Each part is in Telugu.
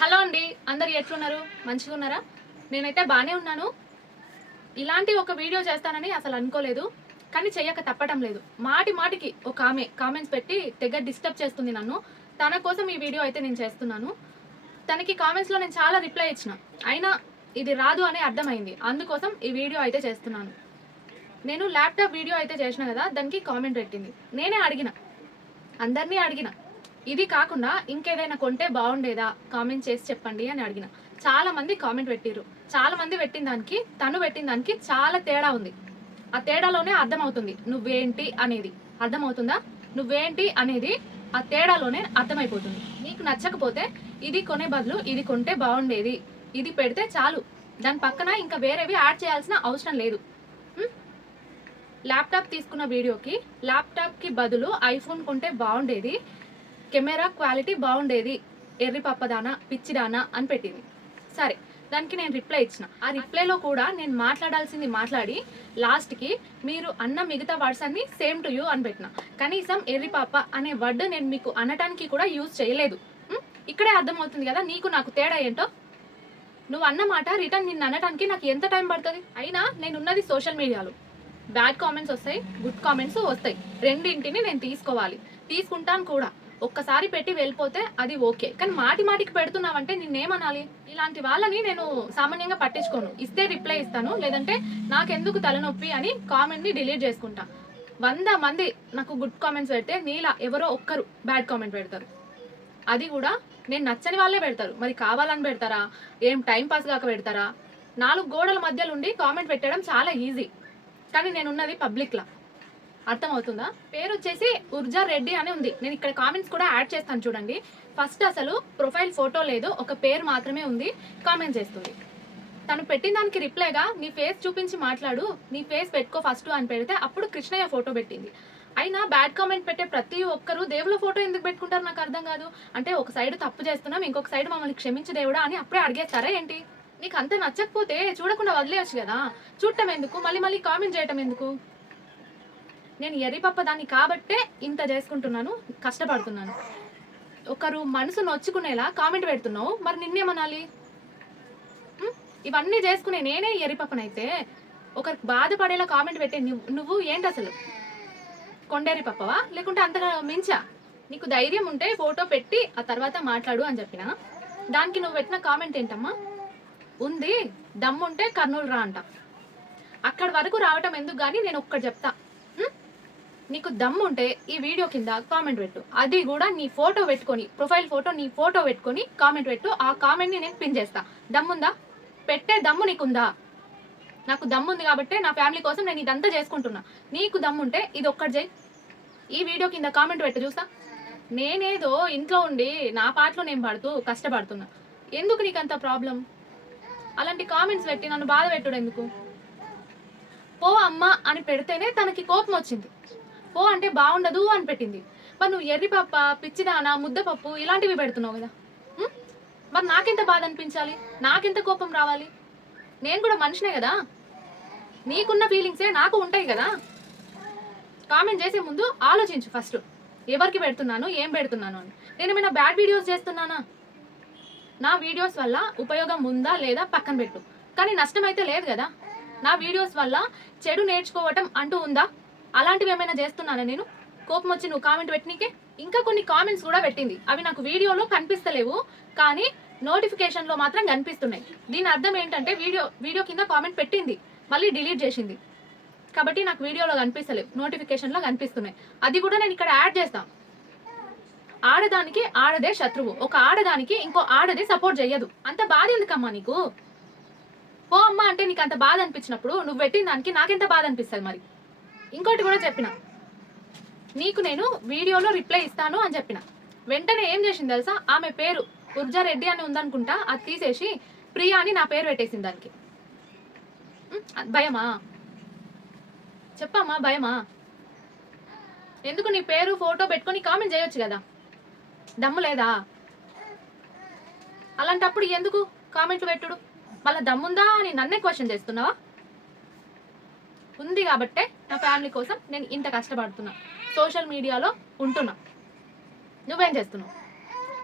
హలో అండి, అందరు ఎట్లున్నారు? మంచిగా ఉన్నారా? నేనైతే బాగానే ఉన్నాను. ఇలాంటి ఒక వీడియో చేస్తానని అసలు అనుకోలేదు, కానీ చెయ్యక తప్పటం లేదు. మాటి మాటికి ఒక ఆమె కామెంట్స్ పెట్టి తెగ డిస్టర్బ్ చేస్తుంది నన్ను. తన కోసం ఈ వీడియో అయితే నేను చేస్తున్నాను. తనకి కామెంట్స్లో నేను చాలా రిప్లై ఇచ్చిన, అయినా ఇది రాదు అని అర్థమైంది. అందుకోసం ఈ వీడియో అయితే చేస్తున్నాను. నేను ల్యాప్టాప్ వీడియో అయితే చేసిన కదా, దానికి కామెంట్ పెట్టింది. నేనే అడిగిన, అందరినీ అడిగిన, ఇది కాకుండా ఇంకేదైనా కొంటే బాగుండేదా, కామెంట్ చేసి చెప్పండి అని అడిగిన. చాలా మంది కామెంట్ పెట్టిర్రు. చాలా మంది పెట్టిన దానికి తను పెట్టిన దానికి చాలా తేడా ఉంది. ఆ తేడాలోనే అర్థమవుతుంది నువ్వేంటి అనేది. అర్థమవుతుందా? నువ్వేంటి అనేది ఆ తేడాలోనే అర్థమైపోతుంది. నీకు నచ్చకపోతే ఇది కొనే బదులు ఇది కొంటే బాగుండేది, ఇది పెడితే చాలు, దాని పక్కన ఇంకా వేరేవి యాడ్ చేయాల్సిన అవసరం లేదు. ల్యాప్టాప్ తీసుకున్న వీడియోకి ల్యాప్టాప్కి బదులు ఐఫోన్ కొంటే బాగుండేది, కెమెరా క్వాలిటీ బాగుండేది, ఎర్రి పప్పదానా పిచ్చిదానా అని పెట్టింది. సరే, దానికి నేను రిప్లై ఇచ్చిన. ఆ రిప్లైలో కూడా నేను మాట్లాడాల్సింది మాట్లాడి లాస్ట్కి మీరు అన్న మిగతా వర్డ్స్ అన్ని సేమ్ టు యూ అని పెట్టిన. కనీసం ఎర్రి పాప అనే వర్డ్ నేను మీకు అనటానికి కూడా యూజ్ చేయలేదు. ఇక్కడే అర్థమవుతుంది కదా నీకు నాకు తేడా ఏంటో. నువ్వు అన్న మాట రిటర్న్ నిన్ను అనటానికి నాకు ఎంత టైం పడుతుంది? అయినా నేనున్నది సోషల్ మీడియాలో. బ్యాడ్ కామెంట్స్ వస్తాయి, గుడ్ కామెంట్స్ వస్తాయి. రెండింటిని నేను తీసుకోవాలి, తీసుకుంటాను కూడా. ఒక్కసారి పెట్టి వెళ్ళిపోతే అది ఓకే, కానీ మాటి మాటికి పెడుతున్నావంటే నిన్నేమనాలి? ఇలాంటి వాళ్ళని నేను సామాన్యంగా పట్టించుకోను. ఇస్తే రిప్లై ఇస్తాను, లేదంటే నాకెందుకు తలనొప్పి అని కామెంట్ని డిలీట్ చేసుకుంటా. 100 మంది నాకు గుడ్ కామెంట్స్ పెడితే నీలా ఎవరో ఒక్కరు బ్యాడ్ కామెంట్ పెడతారు. అది కూడా నేను నచ్చని వాళ్ళే పెడతారు. మరి కావాలని పెడతారా, ఏం టైం పాస్ కాక పెడతారా? 4 గోడల మధ్యలో ఉండి కామెంట్ పెట్టడం చాలా ఈజీ, కానీ నేనున్నది పబ్లిక్లా. అర్థమవుతుందా? పేరు వచ్చేసి ఉర్జా రెడ్డి అని ఉంది. నేను ఇక్కడ కామెంట్స్ కూడా యాడ్ చేస్తాను చూడండి. ఫస్ట్ అసలు ప్రొఫైల్ ఫోటో లేదు, ఒక పేరు మాత్రమే ఉంది, కామెంట్ చేస్తుంది. తను పెట్టిన దానికి రిప్లైగా నీ ఫేస్ చూపించి మాట్లాడు, నీ ఫేస్ పెట్టుకో ఫస్ట్ అని పెడితే అప్పుడు కృష్ణయ్య ఫోటో పెట్టింది. అయినా బ్యాడ్ కామెంట్ పెట్టే ప్రతి ఒక్కరు దేవుళ్ళ ఫోటో ఎందుకు పెట్టుకుంటారు నాకు అర్థం కాదు. అంటే ఒక సైడ్ తప్పు చేస్తున్నాం, ఇంకొక సైడ్ మమ్మల్ని క్షమించు దేవుడా అని అప్పుడే అడిగేస్తారా ఏంటి? నీకు అంత నచ్చకపోతే చూడకుండా వదిలేయచ్చు కదా. చూడటం ఎందుకు, మళ్ళీ మళ్ళీ కామెంట్ చేయటం ఎందుకు? నేను ఎర్రిపప్ప దాన్ని కాబట్టే ఇంత చేసుకుంటున్నాను, కష్టపడుతున్నాను. ఒకరు మనసు నొచ్చుకునేలా కామెంట్ పెడుతున్నావు, మరి నిన్నేమనాలి? ఇవన్నీ చేసుకునే నేనే ఎర్రిపప్పనైతే ఒకరికి బాధపడేలా కామెంట్ పెట్టే నువ్వు ఏంటి అసలు? కొండేరి పప్పవా, లేకుంటే అంతగా మించా? నీకు ధైర్యం ఉంటే ఫోటో పెట్టి ఆ తర్వాత మాట్లాడు అని చెప్పిన దానికి నువ్వు పెట్టిన కామెంట్ ఏంటమ్మా? ఉంది దమ్ముంటే కర్నూలు రా అంట. అక్కడి వరకు రావటం ఎందుకు కానీ నేను ఒక్కటి చెప్తా, నీకు దమ్ము ఉంటే ఈ వీడియో కింద కామెంట్ పెట్టు. అది కూడా నీ ఫోటో పెట్టుకొని, ప్రొఫైల్ ఫోటో నీ ఫోటో పెట్టుకొని కామెంట్ పెట్టు. ఆ కామెంట్ని నేను పిన్ చేస్తా. దమ్ముందా? పెట్టే దమ్ము నీకుందా? నాకు దమ్ముంది కాబట్టి నా ఫ్యామిలీ కోసం నేను ఇదంతా చేసుకుంటున్నా. నీకు దమ్ముంటే ఇది ఒక్కటి చేయి, ఈ వీడియో కింద కామెంట్ పెట్టు చూస్తా. నేనేదో ఇంట్లో ఉండి నా పాటలో నేను పడుతూ కష్టపడుతున్నా, ఎందుకు నీకు అంత ప్రాబ్లం? అలాంటి కామెంట్స్ పెట్టి నన్ను బాధ పెట్టుడు ఎందుకు? పో అమ్మ అని పెడితేనే తనకి కోపం వచ్చింది. పో అంటే బాగుండదు అని పెట్టింది. మరి నువ్వు ఎర్రిపప్ప, పిచ్చిదానా, ముద్దపప్పు ఇలాంటివి పెడుతున్నావు కదా, మరి నాకెంత బాధ అనిపించాలి, నాకెంత కోపం రావాలి? నేను కూడా మనిషినే కదా, నీకున్న ఫీలింగ్సే నాకు ఉంటాయి కదా. కామెంట్ చేసే ముందు ఆలోచించు ఫస్ట్, ఎవరికి పెడుతున్నాను, ఏం పెడుతున్నాను అని. నేను ఏమైనా బ్యాడ్ వీడియోస్ చేస్తున్నానా? నా వీడియోస్ వల్ల ఉపయోగం ఉందా లేదా పక్కన పెట్టు, కానీ నష్టం అయితే లేదు కదా. నా వీడియోస్ వల్ల చెడు నేర్చుకోవటం అంటూ ఉందా? అలాంటివి ఏమైనా చేస్తున్నానా నేను? కోపం వచ్చి నువ్వు కామెంట్ పెట్టినకే. ఇంకా కొన్ని కామెంట్స్ కూడా పెట్టింది, అవి నాకు వీడియోలో కనిపిస్తలేవు, కానీ నోటిఫికేషన్లో మాత్రం కనిపిస్తున్నాయి. దీని అర్థం ఏంటంటే వీడియో కింద కామెంట్ పెట్టింది, మళ్ళీ డిలీట్ చేసింది, కాబట్టి నాకు వీడియోలో కనిపిస్తలేవు, నోటిఫికేషన్లో కనిపిస్తున్నాయి. అది కూడా నేను ఇక్కడ యాడ్ చేస్తాను. ఆడదానికి ఆడదే శత్రువు, ఒక ఆడదానికి ఇంకో ఆడదే సపోర్ట్ చేయదు. అంత బాధ ఎందుకమ్మా నీకు? పో అమ్మ అంటే నీకు అంత బాధ అనిపించినప్పుడు నువ్వు పెట్టిన దానికి నాకెంత బాధ అనిపిస్తుంది? మరి ఇంకోటి కూడా చెప్పిన, నీకు నేను వీడియోలో రిప్లై ఇస్తాను అని చెప్పిన. వెంటనే ఏం చేసింది తెలుసా? ఆమె పేరు ఉర్జా రెడ్డి అని ఉందనుకుంటా, అది తీసేసి ప్రియా అని నా పేరు పెట్టేసింది దానికి. భయమా? చెప్పమ్మా, భయమా? ఎందుకు? నీ పేరు ఫోటో పెట్టుకొని కామెంట్ చేయొచ్చు కదా, దమ్ము లేదా? అలాంటప్పుడు ఎందుకు కామెంట్లు పెట్టుడు? మళ్ళీ దమ్ముందా అని నన్నే క్వశ్చన్ చేస్తున్నావా? ఉంది కాబట్టే నా ఫ్యామిలీ కోసం నేను ఇంత కష్టపడుతున్నా, సోషల్ మీడియాలో ఉంటున్నా. నువ్వేం చేస్తున్నావు?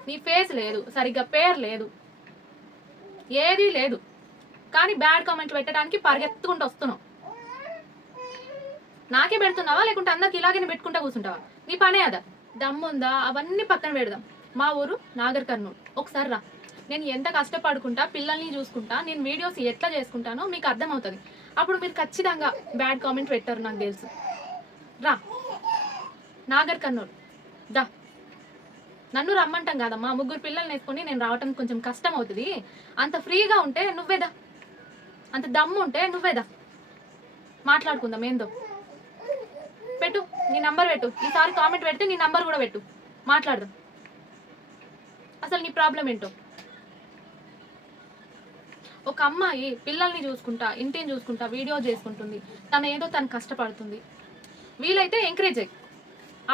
నీ ఫేస్ లేదు, సరిగ్గా పేరు లేదు, ఏదీ లేదు. కానీ బ్యాడ్ కామెంట్లు పెట్టడానికి పరిగెత్తుకుంటూ వస్తున్నావు. నాకే పెడుతున్నావా లేకుంటే అందరికి ఇలాగే పెట్టుకుంటా కూర్చుంటావా? నీ పనే అదా? దమ్ముందా? అవన్నీ పక్కన పెడదాం. మా ఊరు నాగర్ కర్నూలు. ఒకసారి రా. నేను ఎంత కష్టపడుకుంటా, పిల్లల్ని చూసుకుంటా, నేను వీడియోస్ ఎట్లా చేసుకుంటానో మీకు అర్థమవుతుంది. అప్పుడు మీరు ఖచ్చితంగా బ్యాడ్ కామెంట్ పెట్టారు నాకు తెలుసు. రా నాగర్ కర్నూలు దా. నన్ను రమ్మంటాం కాదమ్మా, 3 పిల్లల్ని వేసుకొని నేను రావటం కొంచెం కష్టం అవుతుంది. అంత ఫ్రీగా ఉంటే నువ్వేదా, అంత దమ్ము ఉంటే నువ్వేదా, మాట్లాడుకుందాం. ఏందో పెట్టు, నీ నంబర్ పెట్టు. ఈసారి కామెంట్ పెడితే నీ నంబర్ కూడా పెట్టు, మాట్లాడదాం. అసలు నీ ప్రాబ్లం ఏంటో. ఒక అమ్మాయి పిల్లల్ని చూసుకుంటా, ఇంటిని చూసుకుంటా వీడియో చేసుకుంటుంది. తను కష్టపడుతుంది. వీలైతే ఎంకరేజ్ అయ్యి,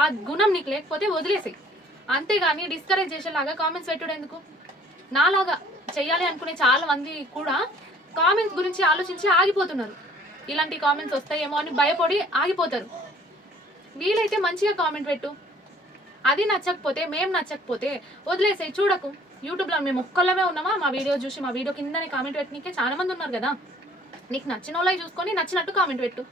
ఆ గుణం నీకు లేకపోతే వదిలేసాయి. అంతేగాని డిస్కరేజ్ చేసేలాగా కామెంట్స్ పెట్టుడు ఎందుకు? నాలాగా చెయ్యాలి అనుకునే చాలా మంది కూడా కామెంట్స్ గురించి ఆలోచించి ఆగిపోతున్నారు. ఇలాంటి కామెంట్స్ వస్తాయేమో అని భయపడి ఆగిపోతారు. వీలైతే మంచిగా కామెంట్ పెట్టు. అది నచ్చకపోతే, నచ్చకపోతే వదిలేసాయి, చూడకు. యూట్యూబ్లో మేము ఒక్కళ్ళమే ఉన్నామా? మా వీడియో చూసి మా వీడియో కిందనే కామెంట్ పెట్టనీకే చాలా మంది ఉన్నారు కదా. నీకు నచ్చిన వాళ్ళవి చూసుకొని నచ్చినట్టు కామెంట్ పెట్టు.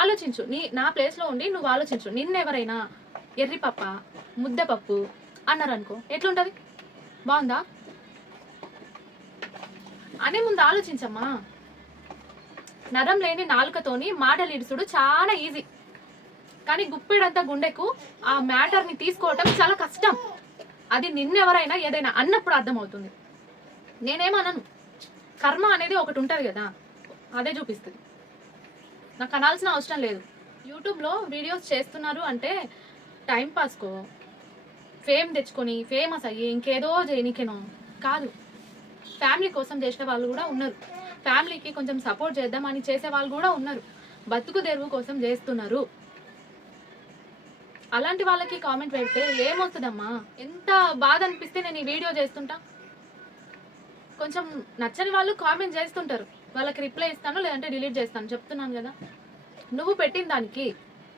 ఆలోచించు. నా ప్లేస్లో ఉండి నువ్వు ఆలోచించు. నిన్నెవరైనా ఎర్రిపప్ప, ముద్దపప్పు అన్నారు అనుకో, ఎట్లుంటుంది? బాగుందా? అనే ముందు ఆలోచించమ్మా. నరం లేని నాలుకతోని మాటలు ఇడుసుడు చాలా ఈజీ, కానీ గుప్పెడంతా గుండెకు ఆ మ్యాటర్ని తీసుకోవటం చాలా కష్టం. అది నిన్నెవరైనా ఏదైనా అన్నప్పుడు అర్థమవుతుంది. నేనేమనను. కర్మ అనేది ఒకటి ఉంటుంది కదా, అదే చూపిస్తుంది. నాకు అనాల్సిన అవసరం లేదు. యూట్యూబ్లో వీడియోస్ చేస్తున్నారు అంటే టైంపాస్కో, ఫేమ్ తెచ్చుకొని ఫేమస్ అయ్యి ఇంకేదో చేయనికేనో కాదు. ఫ్యామిలీ కోసం చేసే వాళ్ళు కూడా ఉన్నారు. ఫ్యామిలీకి కొంచెం సపోర్ట్ చేద్దామని చేసే వాళ్ళు కూడా ఉన్నారు. బతుకు తెరువు కోసం చేస్తున్నారు. అలాంటి వాళ్ళకి కామెంట్ పెడితే ఏమవుతుందమ్మా? ఎంత బాధ అనిపిస్తే నేను ఈ వీడియో చేస్తుంటా. కొంచెం నచ్చని వాళ్ళు కామెంట్ చేస్తుంటారు, వాళ్ళకి రిప్లై ఇస్తాను, లేదంటే డిలీట్ చేస్తాను. చెప్తున్నాను కదా, నువ్వు పెట్టిన దానికి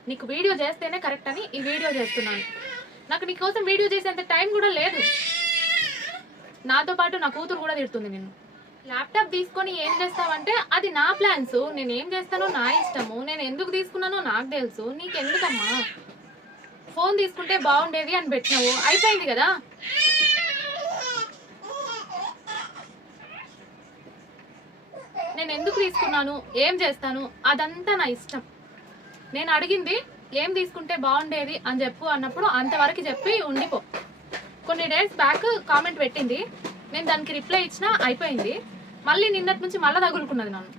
నీకు వీడియో చేస్తేనే కరెక్ట్ అని ఈ వీడియో చేస్తున్నాను. నాకు నీకోసం వీడియో చేసేంత టైం కూడా లేదు. నాతో పాటు నా కూతురు కూడా తిడుతుంది నిన్ను. ల్యాప్టాప్ తీసుకొని ఏం చేస్తావంటే అది నా ప్లాన్స్, నేను ఏం చేస్తానో నా ఇష్టము, నేను ఎందుకు తీసుకున్నానో నాకు తెలుసు. నీకెందుకమ్మా? ఫోన్ తీసుకుంటే బాగుండేది అని పెట్టినావు, అయిపోయింది కదా. నేను ఎందుకు తీసుకున్నాను, ఏం చేస్తాను, అదంతా నా ఇష్టం. నేను అడిగింది ఏం తీసుకుంటే బాగుండేది అని చెప్పు అన్నప్పుడు అంతవరకు చెప్పి ఉండిపో. కొన్ని డేస్ బ్యాక్ కామెంట్ పెట్టింది, నేను దానికి రిప్లై ఇచ్చినా అయిపోయింది. మళ్ళీ నిన్నటి నుంచి మళ్ళీ తగులుకున్నది నన్ను.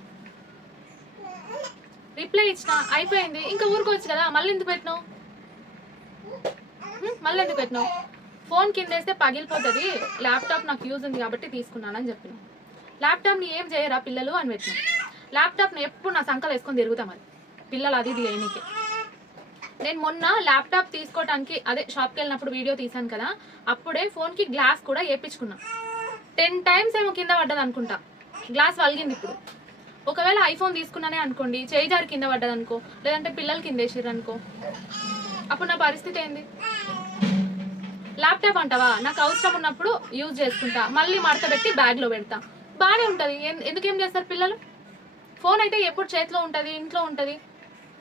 రిప్లై ఇచ్చినా అయిపోయింది, ఇంకా ఊరుకోవచ్చు కదా. మళ్ళీ ఎందుకు పెట్టినావు? ఫోన్ కింద వేస్తే పగిలిపోతుంది, ల్యాప్టాప్ నాకు యూజ్ ఉంది కాబట్టి తీసుకున్నానని చెప్పిన. ల్యాప్టాప్ని ఏం చేయరా పిల్లలు అని పెట్టినా. ల్యాప్టాప్ని ఎప్పుడు నా సంకలు వేసుకొని తిరుగుతాం, అది పిల్లలు అది వేయనీకి. నేను మొన్న ల్యాప్టాప్ తీసుకోవడానికి అదే షాప్కి వెళ్ళినప్పుడు వీడియో తీసాను కదా, అప్పుడే ఫోన్కి గ్లాస్ కూడా వేయించుకున్నా. 10 times ఏమో కింద పడ్డది అనుకుంటా, గ్లాస్ వలిగింది. ఇప్పుడు ఒకవేళ ఐఫోన్ తీసుకున్నానే అనుకోండి, చేయి జారి కింద పడ్డది అనుకో, లేదంటే పిల్లలు కింద వేసిర్రు అనుకో, అప్పుడు నా పరిస్థితి ఏంది? ల్యాప్టాప్ అంటావా, నాకు అవసరం ఉన్నప్పుడు యూజ్ చేసుకుంటా, మళ్ళీ మడత పెట్టి బ్యాగ్లో పెడతా, బాగానే ఉంటుంది. ఎందుకేం చేస్తారు పిల్లలు? ఫోన్ అయితే ఎప్పుడు చేతిలో ఉంటుంది, ఇంట్లో ఉంటుంది.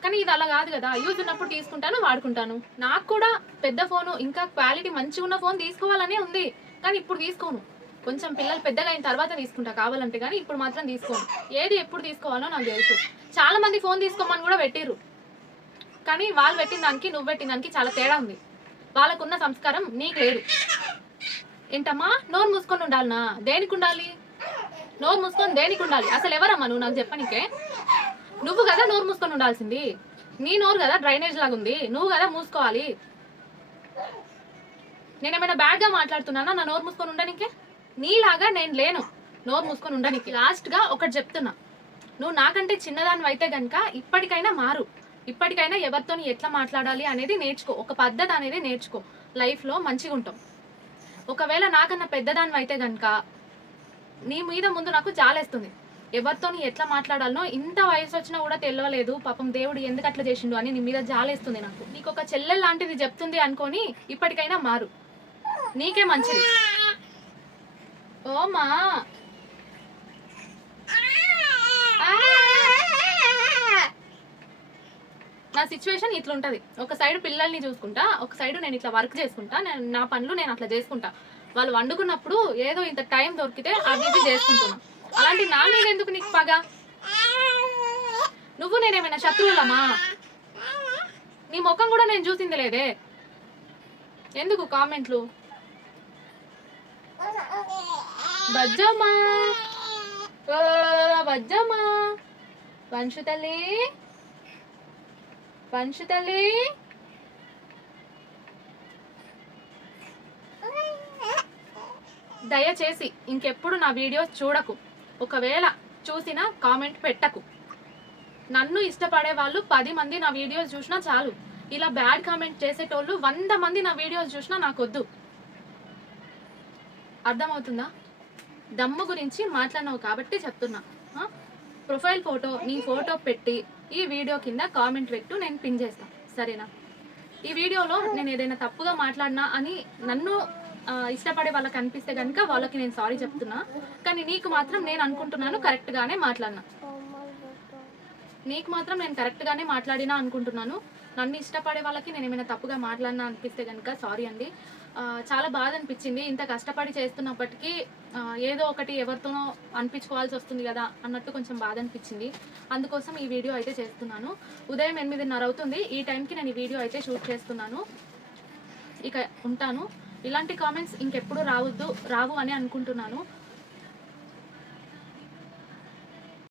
కానీ ఇది అలా కాదు కదా, యూజ్ ఉన్నప్పుడు తీసుకుంటాను, వాడుకుంటాను. నాకు కూడా పెద్ద ఫోను, ఇంకా క్వాలిటీ మంచిగా ఉన్న ఫోన్ తీసుకోవాలనే ఉంది, కానీ ఇప్పుడు తీసుకోను. కొంచెం పిల్లలు పెద్దగా అయిన తర్వాత తీసుకుంటా కావాలంటే, కానీ ఇప్పుడు మాత్రం తీసుకోను. ఏది ఎప్పుడు తీసుకోవాలో నాకు తెలుసు. చాలా మంది ఫోన్ తీసుకోమని కూడా పెట్టిర్రు, కానీ వాళ్ళు పెట్టిన దానికి నువ్వు పెట్టిన దానికి చాలా తేడా ఉంది. వాళ్ళకున్న సంస్కారం నీకు లేదు. ఏంటమ్మా నోరు మూసుకొని ఉండాలనా? దేనికి ఉండాలి? నోరు మూసుకొని దేనికి ఉండాలి? అసలు ఎవరమ్మా నువ్వు నాకు చెప్పనీకే? నువ్వు కదా నోరు మూసుకొని ఉండాల్సింది. నీ నోరు కదా డ్రైనేజ్ లాగా ఉంది, నువ్వు కదా మూసుకోవాలి. నేనేమైనా బ్యాడ్గా మాట్లాడుతున్నానా నా నోరు మూసుకొని ఉండనికే? నీలాగా నేను లేను నోరు మూసుకొని ఉండనికి. లాస్ట్గా ఒకటి చెప్తున్నా, నువ్వు నాకంటే చిన్నదాన్ని అయితే కనుక ఇప్పటికైనా మారు. ఇప్పటికైనా ఎవరితో ఎట్లా మాట్లాడాలి అనేది నేర్చుకో, ఒక పద్ధతి అనేది నేర్చుకో, లైఫ్లో మంచిగా ఉంటాం. ఒకవేళ నాకన్నా పెద్దదాన్ని అయితే కనుక నీ మీద ముందు నాకు జాలేస్తుంది. ఎవరితో ఎట్లా మాట్లాడాలనో ఇంత వయసు వచ్చినా కూడా తెలియలేదు, పాపం దేవుడు ఎందుకు అట్లా చేసిండు అని నీ మీద జాలేస్తుంది నాకు. నీకు ఒక చెల్లెలు లాంటిది చెప్తుంది అనుకొని ఇప్పటికైనా మారు, నీకే మంచిది. ఓ పోమ్మా. నా సిచ్యువేషన్ ఇట్లా ఉంటుంది. ఒక సైడ్ పిల్లల్ని చూసుకుంటా, ఒక సైడ్ నేను ఇట్లా వర్క్ చేసుకుంటా. నా పనులు నేను అట్లా చేసుకుంటా. వాళ్ళు వండుకున్నప్పుడు ఏదో ఇంత టైం దొరికితే అవి ఇవి చేసుకుంటున్నా. అలాంటి నా మీద ఎందుకు నీకు పగ? నువ్వు నేనేమైనా శత్రువులమా? నీ ముఖం కూడా నేను చూసింది లేదే. ఎందుకు కామెంట్లు? బజ్జమ్మా బజ్జమ్మా, వంశు తల్లి, వంశు తల్లి. దయచేసి ఇంకెప్పుడు నా వీడియోస్ చూడకు. ఒకవేళ చూసినా కామెంట్ పెట్టకు. నన్ను ఇష్టపడే వాళ్ళు 10 మంది నా వీడియోస్ చూసినా చాలు. ఇలా బ్యాడ్ కామెంట్ చేసేటోళ్ళు 100 మంది నా వీడియోస్ చూసినా నాకొద్దు. అర్థమవుతుందా? దమ్ము గురించి మాట్లాడినావు కాబట్టి చెప్తున్నా. ప్రొఫైల్ ఫోటో నీ ఫోటో పెట్టి ఈ వీడియో కింద కామెంట్ పెట్టు, నేను పిన్ చేస్తాను, సరేనా? ఈ వీడియోలో నేను ఏదైనా తప్పుగా మాట్లాడినా అని నన్ను ఇష్టపడే వాళ్ళకి అనిపిస్తే కనుక వాళ్ళకి నేను సారీ చెప్తున్నా. కానీ నీకు మాత్రం నేను అనుకుంటున్నాను కరెక్ట్గానే మాట్లాడినా. నీకు మాత్రం నేను కరెక్ట్గానే మాట్లాడినా అనుకుంటున్నాను. నన్ను ఇష్టపడే వాళ్ళకి నేను ఏమైనా తప్పుగా మాట్లాడినా అనిపిస్తే కనుక సారీ అండి. చాలా బాధ అనిపించింది. ఇంత కష్టపడి చేస్తున్నప్పటికీ ఏదో ఒకటి ఎవరితోనో అనిపించుకోవాల్సి వస్తుంది కదా అన్నట్టు కొంచెం బాధ అనిపించింది. అందుకోసం ఈ వీడియో అయితే చేస్తున్నాను. ఉదయం 8:30 అవుతుంది. ఈ టైంకి నేను ఈ వీడియో అయితే షూట్ చేస్తున్నాను. ఇక ఉంటాను. ఇలాంటి కామెంట్స్ ఇంకెప్పుడు రావు అని అనుకుంటున్నాను.